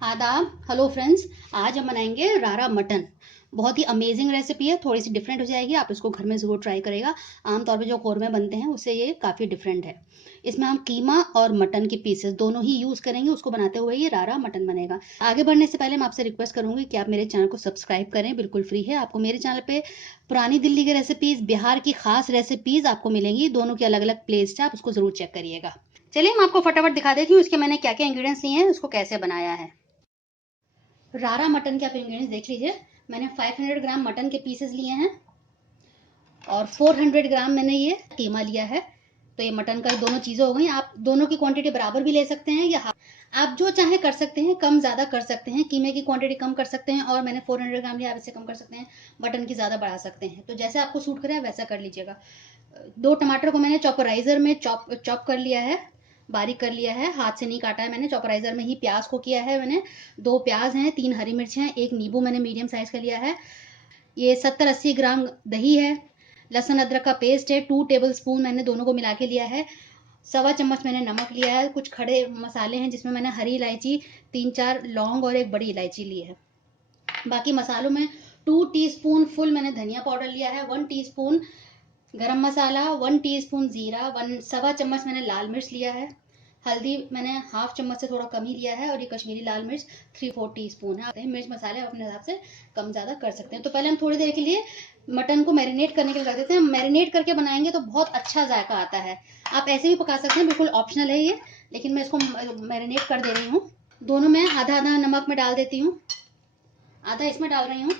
आदाब, hello friends. आज हम बनाएंगे रारा मटन। बहुत ही अमेजिंग रेसिपी है, थोड़ी सी डिफरेंट हो जाएगी। आप इसको घर में ज़रूर ट्राई करेगा। आमतौर पे जो कौरमे बनते हैं उससे ये काफ़ी डिफरेंट है। इसमें हम कीमा और मटन के पीसेस दोनों ही यूज़ करेंगे। उसको बनाते हुए ये रारा मटन बनेगा। आगे बढ़ने से पहले मैं आपसे रिक्वेस्ट करूंगी कि आप मेरे चैनल को सब्सक्राइब करें, बिल्कुल फ्री है। आपको मेरे चैनल पे पुरानी दिल्ली की रेसिपीज़, बिहार की खास रेसिपीज़ आपको मिलेंगी। दोनों की अलग अलग प्लेलिस्ट है, आप उसको ज़रूर चेक करिएगा। चलिए मैं आपको फटाफट दिखा देती हूँ इसके मैंने क्या क्या इंग्रीडियंट्स लिए हैं, उसको कैसे बनाया है। रारा मटन के आप इंग्रेडिएंट्स देख लीजिए। मैंने 500 ग्राम मटन के पीसेस लिए हैं और 400 ग्राम मैंने ये कीमा लिया है। तो ये मटन का दोनों चीज़ें हो गई। आप दोनों की क्वांटिटी बराबर भी ले सकते हैं या आप जो चाहे कर सकते हैं, कम ज़्यादा कर सकते हैं। कीमे की क्वांटिटी कम कर सकते हैं और मैंने 400 ग्राम लिया, आप इससे कम कर सकते हैं। मटन की ज़्यादा बढ़ा सकते हैं, तो जैसे आपको सूट करे वैसा कर लीजिएगा। 2 टमाटर को मैंने चॉपराइजर में चॉप कर लिया है, बारीक कर लिया है, हाथ से नहीं काटा है मैंने, चॉपराइजर में ही। प्याज को किया है मैंने, 2 प्याज हैं, 3 हरी मिर्च हैं, 1 नींबू मैंने मीडियम साइज का लिया है। ये 70-80 ग्राम दही है। लहसुन अदरक का पेस्ट है 2 टेबल स्पून, मैंने दोनों को मिला के लिया है। 1.25 चम्मच मैंने नमक लिया है। कुछ खड़े मसाले हैं जिसमें मैंने हरी इलायची, 3-4 लौंग और 1 बड़ी इलायची ली है। बाकी मसालों में 2 टीस्पून फुल मैंने धनिया पाउडर लिया है, 1 टीस्पून गरम मसाला, 1 टीस्पून जीरा, 1.25 चम्मच मैंने लाल मिर्च लिया है। हल्दी मैंने 1/2 चम्मच से थोड़ा कम ही लिया है और ये कश्मीरी लाल मिर्च 3-4 टीस्पून है। मिर्च मसाले अपने हिसाब से कम ज़्यादा कर सकते हैं। तो पहले हम थोड़ी देर के लिए मटन को मैरिनेट करने के लिए रख देते हैं। मैरिनेट करके बनाएंगे तो बहुत अच्छा जायका आता है। आप ऐसे भी पका सकते हैं, बिल्कुल ऑप्शनल है ये, लेकिन मैं इसको मैरिनेट कर दे रही हूँ। दोनों में आधा आधा नमक में डाल देती हूँ, आधा इसमें डाल रही हूँ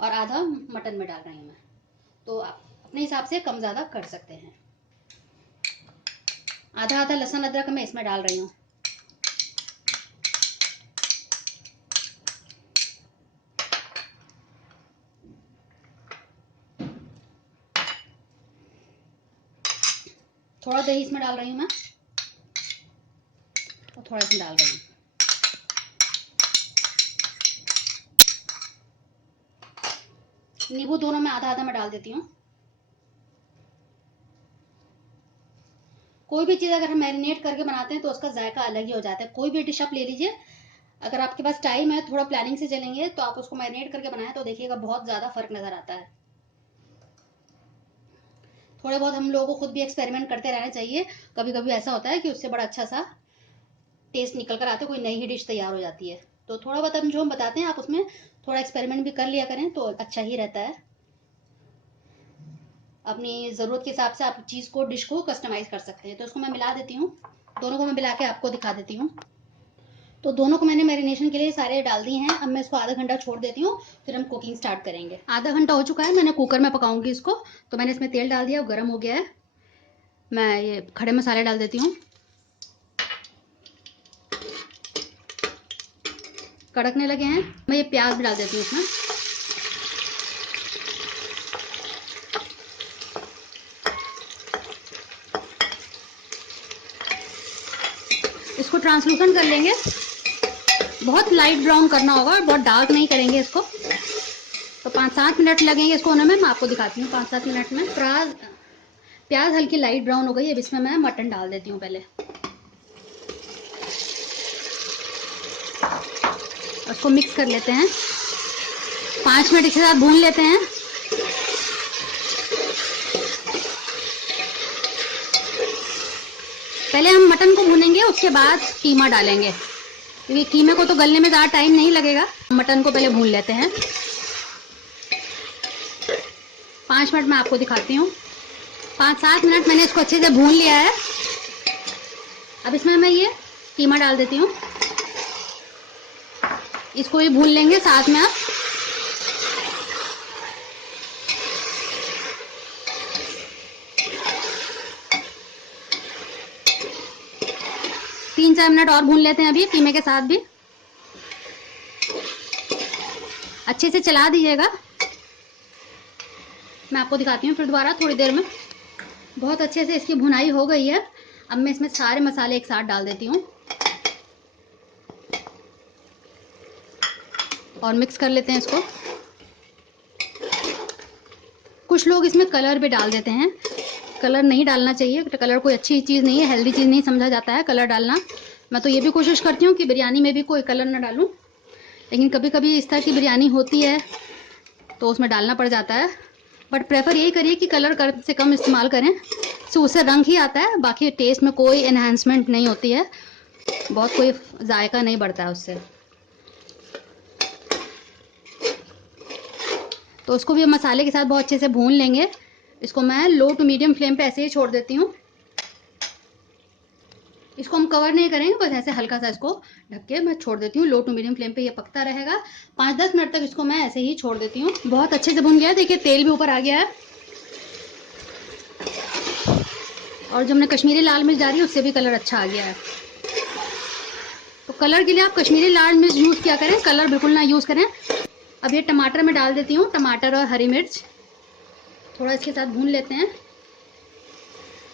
और आधा मटन में डाल रही हूँ मैं। तो आप अपने हिसाब से कम ज़्यादा कर सकते हैं। आधा आधा लहसुन अदरक मैं इसमें डाल रही हूँ। थोड़ा दही इसमें डाल रही हूँ मैं और थोड़ा इसमें डाल रही हूँ। नींबू दोनों में आधा आधा मैं डाल देती हूँ। कोई भी चीज़ अगर हम मैरिनेट करके बनाते हैं तो उसका जायका अलग ही हो जाता है। कोई भी डिश आप ले लीजिए, अगर आपके पास टाइम है, थोड़ा प्लानिंग से चलेंगे तो आप उसको मैरिनेट करके बनाएं तो देखिएगा बहुत ज़्यादा फर्क नज़र आता है। थोड़े बहुत हम लोगों को खुद भी एक्सपेरिमेंट करते रहना चाहिए। कभी कभी ऐसा होता है कि उससे बड़ा अच्छा सा टेस्ट निकल कर आते, कोई नई ही डिश तैयार हो जाती है। तो थोड़ा बहुत हम जो हम बताते हैं आप उसमें थोड़ा एक्सपेरिमेंट भी कर लिया करें तो अच्छा ही रहता है। अपनी ज़रूरत के हिसाब से आप चीज़ को, डिश को कस्टमाइज़ कर सकते हैं। तो इसको मैं मिला देती हूँ, दोनों को मैं मिला के आपको दिखा देती हूँ। तो दोनों को मैंने मैरिनेशन के लिए सारे डाल दिए हैं। अब मैं इसको आधा घंटा छोड़ देती हूँ, फिर हम कुकिंग स्टार्ट करेंगे। आधा घंटा हो चुका है, मैंने कुकर में पकाऊंगी इसको। तो मैंने इसमें तेल डाल दिया, गर्म हो गया है। मैं ये खड़े मसाले डाल देती हूँ। कड़कने लगे हैं, मैं ये प्याज भी डाल देती हूँ इसमें। इसको ट्रांसलूसेंट कर लेंगे, बहुत लाइट ब्राउन करना होगा और बहुत डार्क नहीं करेंगे इसको। तो 5-7 मिनट लगेंगे इसको होने में। मैं आपको दिखाती हूँ 5-7 मिनट में। प्याज हल्की लाइट ब्राउन हो गई। अब इसमें मैं मटन डाल देती हूँ पहले, उसको मिक्स कर लेते हैं। 5 मिनट इसके साथ भून लेते हैं। पहले हम मटन को भूनेंगे, उसके बाद कीमा डालेंगे, क्योंकि कीमे को तो गलने में ज़्यादा टाइम नहीं लगेगा। मटन को पहले भून लेते हैं। 5 मिनट मैं आपको दिखाती हूँ। 5-7 मिनट मैंने इसको अच्छे से भून लिया है। अब इसमें मैं ये कीमा डाल देती हूँ, इसको भी भून लेंगे साथ में। आप तीन 4 मिनट और भून लेते हैं अभी कीमे के साथ भी। अच्छे से चला दीजिएगा। मैं आपको दिखाती हूँ फिर दोबारा थोड़ी देर में। बहुत अच्छे से इसकी भुनाई हो गई है। अब मैं इसमें सारे मसाले एक साथ डाल देती हूँ और मिक्स कर लेते हैं इसको। कुछ लोग इसमें कलर भी डाल देते हैं। कलर नहीं डालना चाहिए, कलर कोई अच्छी चीज़ नहीं है, हेल्दी चीज़ नहीं समझा जाता है कलर डालना। मैं तो ये भी कोशिश करती हूँ कि बिरयानी में भी कोई कलर ना डालूँ, लेकिन कभी कभी इस तरह की बिरयानी होती है तो उसमें डालना पड़ जाता है। बट प्रेफर यही करिए कि कलर कम से कम इस्तेमाल करें, सो उससे रंग ही आता है, बाकी टेस्ट में कोई एनहांसमेंट नहीं होती है, बहुत कोई जायका नहीं बढ़ता है उससे। तो उसको भी मसाले के साथ बहुत अच्छे से भून लेंगे। इसको मैं लो टू मीडियम फ्लेम पे ऐसे ही छोड़ देती हूँ। इसको हम कवर नहीं करेंगे, बस ऐसे हल्का सा इसको ढक के मैं छोड़ देती हूँ। लो टू मीडियम फ्लेम पे ये पकता रहेगा। 5-10 मिनट तक इसको मैं ऐसे ही छोड़ देती हूँ। बहुत अच्छे से भुन गया है, देखिए तेल भी ऊपर आ गया है, और जो हमने कश्मीरी लाल मिर्च डाली उससे भी कलर अच्छा आ गया है। तो कलर के लिए आप कश्मीरी लाल मिर्च यूज़ किया करें, कलर बिल्कुल ना यूज़ करें। अब ये टमाटर मैं डाल देती हूँ, टमाटर और हरी मिर्च थोड़ा इसके साथ भून लेते हैं।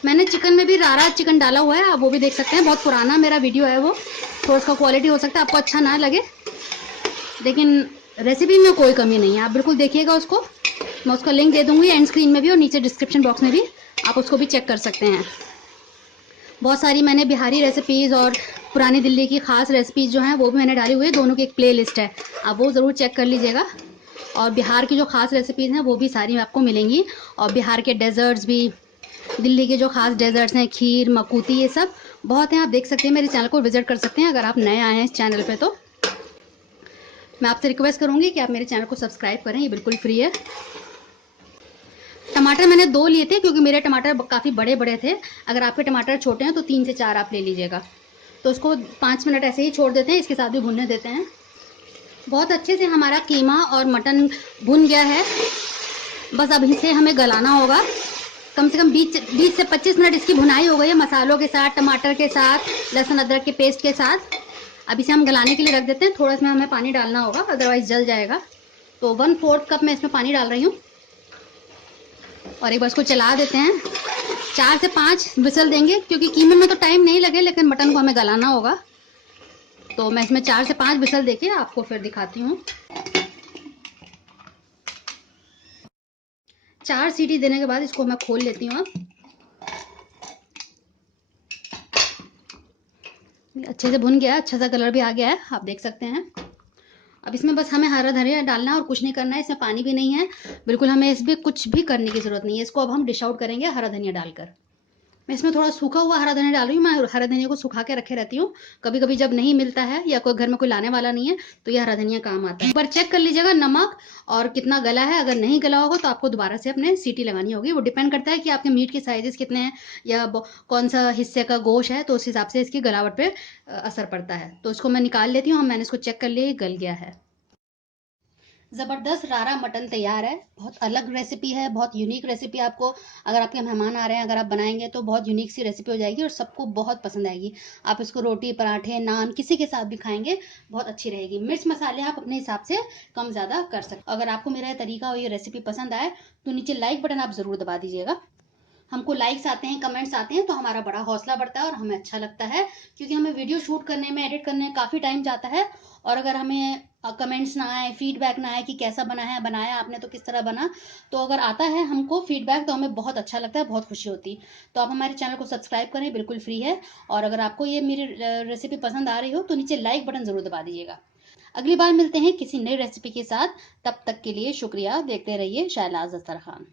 मैंने चिकन में भी रारा चिकन डाला हुआ है, आप वो भी देख सकते हैं। बहुत पुराना मेरा वीडियो है वो, थोड़ा उसका क्वालिटी हो सकता है आपको अच्छा ना लगे, लेकिन रेसिपी में कोई कमी नहीं है, आप बिल्कुल देखिएगा उसको। मैं उसका लिंक दे दूँगी एंड स्क्रीन में भी और नीचे डिस्क्रिप्शन बॉक्स में भी, आप उसको भी चेक कर सकते हैं। बहुत सारी मैंने बिहारी रेसिपीज़ और पुरानी दिल्ली की ख़ास रेसिपीज़ जो हैं वो भी मैंने डाली हुई है, दोनों की एक प्ले लिस्ट है, आप वो ज़रूर चेक कर लीजिएगा। और बिहार की जो ख़ास रेसिपीज़ हैं वो भी सारी आपको मिलेंगी, और बिहार के डेज़र्ट्स भी, दिल्ली के जो ख़ास डेज़र्ट्स हैं, खीर, मकूती, ये सब बहुत हैं, आप देख सकते हैं। मेरे चैनल को विज़िट कर सकते हैं अगर आप नए आए हैं इस चैनल पे। तो मैं आपसे रिक्वेस्ट करूँगी कि आप मेरे चैनल को सब्सक्राइब करें, ये बिल्कुल फ्री है। टमाटर मैंने 2 लिए थे क्योंकि मेरे टमाटर काफ़ी बड़े बड़े थे। अगर आपके टमाटर छोटे हैं तो 3 से 4 आप ले लीजिएगा। तो उसको 5 मिनट ऐसे ही छोड़ देते हैं, इसके साथ भी भुनने देते हैं। बहुत अच्छे से हमारा कीमा और मटन भुन गया है, बस अब इसे हमें गलाना होगा। कम से कम 20 से 25 मिनट इसकी भुनाई हो गई है, मसालों के साथ, टमाटर के साथ, लहसुन अदरक के पेस्ट के साथ। अब इसे हम गलाने के लिए रख देते हैं। थोड़ा इसमें हमें पानी डालना होगा, अदरवाइज़ जल जाएगा। तो 1/4 कप मैं इसमें पानी डाल रही हूँ, और एक बार इसको चला देते हैं। 4 से 5 विसल देंगे, क्योंकि कीमे में तो टाइम नहीं लगे, लेकिन मटन को हमें गलाना होगा। तो मैं इसमें 4 से 5 विसल देके आपको फिर दिखाती हूँ। 4 सीटी देने के बाद इसको मैं खोल लेती हूँ। अब अच्छे से भुन गया, अच्छा सा कलर भी आ गया है, आप देख सकते हैं। अब इसमें बस हमें हरा धनिया डालना है और कुछ नहीं करना है, इसमें पानी भी नहीं है, बिल्कुल हमें इसमें कुछ भी करने की ज़रूरत नहीं है। इसको अब हम डिश आउट करेंगे हरा धनिया डालकर। मैं इसमें थोड़ा सूखा हुआ हरा धनिया डाल रही हूँ। मैं हरा धनिया को सुखा के रखे रहती हूँ, कभी कभी जब नहीं मिलता है या कोई घर में कोई लाने वाला नहीं है तो ये हरा धनिया काम आता है। एक बार चेक कर लीजिएगा नमक और कितना गला है। अगर नहीं गला होगा तो आपको दोबारा से अपने सीटी लगानी होगी। वो डिपेंड करता है कि आपके मीट के साइजेस कितने हैं या कौन सा हिस्से का गोश्त है, तो उस हिसाब से इसकी गलावट पे असर पड़ता है। तो इसको मैं निकाल लेती हूँ। मैंने इसको चेक कर लिया, गल गया है। ज़बरदस्त रारा मटन तैयार है। बहुत अलग रेसिपी है, बहुत यूनिक रेसिपी। आपको अगर आपके मेहमान आ रहे हैं, अगर आप बनाएंगे तो बहुत यूनिक सी रेसिपी हो जाएगी और सबको बहुत पसंद आएगी। आप इसको रोटी, पराठे, नान किसी के साथ भी खाएंगे, बहुत अच्छी रहेगी। मिर्च मसाले आप अपने हिसाब से कम ज़्यादा कर सकते। अगर आपको मेरा ये तरीका और ये रेसिपी पसंद आए तो नीचे लाइक बटन आप ज़रूर दबा दीजिएगा। हमको लाइक्स आते हैं, कमेंट्स आते हैं तो हमारा बड़ा हौसला बढ़ता है और हमें अच्छा लगता है, क्योंकि हमें वीडियो शूट करने में, एडिट करने में काफ़ी टाइम जाता है। और अगर हमें कमेंट्स ना आए, फीडबैक ना आए कि कैसा बना है, बनाया आपने तो किस तरह बना, तो अगर आता है हमको फीडबैक तो हमें बहुत अच्छा लगता है, बहुत खुशी होती। तो आप हमारे चैनल को सब्सक्राइब करें, बिल्कुल फ्री है। और अगर आपको ये मेरी रेसिपी पसंद आ रही हो तो नीचे लाइक बटन ज़रूर दबा दीजिएगा। अगली बार मिलते हैं किसी नई रेसिपी के साथ, तब तक के लिए शुक्रिया। देखते रहिए शहनाज अख्तर खान।